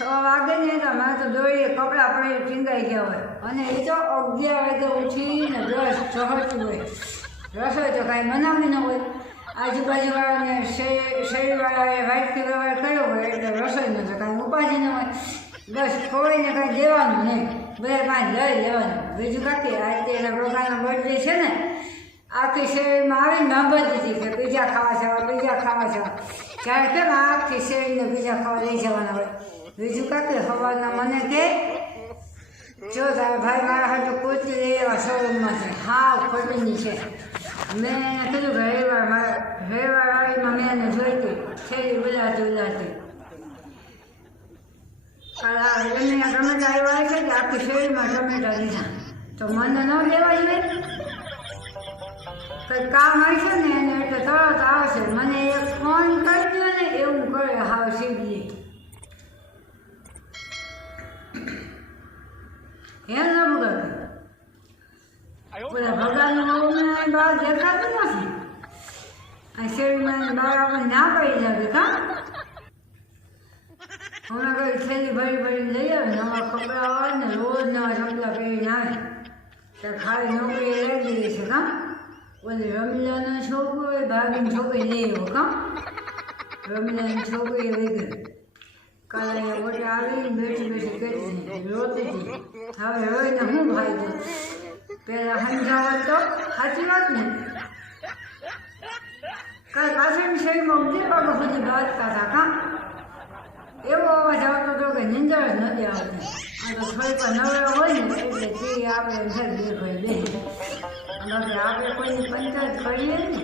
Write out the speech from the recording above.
વાગે ને તો મારે તો દોડીએ કપડાં પડી ટીંગાઈ ગયા હોય અને એ તો 11 વાગે ઉઠીને બ્રશ ચહળતું હોય રસોઈ તો કાંઈ બનાવી ન હોય આજુબાજુવાળાને શેરીવાળાએ વાટકી વ્યવહાર કર્યો હોય એટલે રસોઈને તો કાંઈ ઉપાધિ ન હોય બસ ખોવાઈને કાંઈ દેવાનું નહીં બધા કાંઈ લઈ લેવાનું બીજું કાંઈ આજે એના પ્રોગ્રામનો બર્થડે છે ને આખી શેરીમાં આવીને બાંભતી હતી કે પીઝા ખાવા જવા ત્યારે કેમ આખી શેરીને પીઝા ખાવા લઈ જવાના હોય બીજું કાંઈ સવારના મને કે જો તારા ભાઈ મારા હાથે કૂતરી લઈ આવ્યા શોરૂમમાંથી હા ખોટીની છે મેં એને કીધું કે રવિવાર વાળીમાં મેં એને જોઈ હતી છેલ્લી ઉલાતી ટમેટા આવ્યા છે કે આખી શેરીમાં ટમેટા લીધા તો મને ન લેવા જોઈએ કંઈ કામ આવશે ને એને એટલે તરત આવશે મને એક ફોન કરજો ને એવું કરે હાવ સીધી એમ ન ભગાવે બધા ભગાનું બહુ બહાર દેખાતું નથી આ શેરીમાં બહાર આપણને ના પડી જાય કા હમણાં કઈ થેલી ભરી લઈ આવે નવા કપડાં આવે ને રોજ નવા ચપલા પહેરીને આવે ત્યાં ખાલી નોકરી લઈ દીધી છે કા ઓલી રમીલાનો છોકરો એ ભાગીને છોકરી લઈ આવ્યો કા રમીલાની છોકરી લઈ ગઈ કાલે ઓટે આવી બેઠી કહેતી રોતી હતી હવે રોઈને શું ફાયદો પહેલાં સમજાવત તો સાચી વાત ને કાંઈ પાછળની શેરીમાં 11 વાગ્યા સુધી બાંધતા હતા કા એવો અવાજ આવતો હતો કે નિંદર જ નથી આવતી આ તો થોડીક નવરા હોય ને એટલે તે આપણે ઘર બે ભાઈ બે બાકી આપણે કોઈની પંચાયત કરીએ ને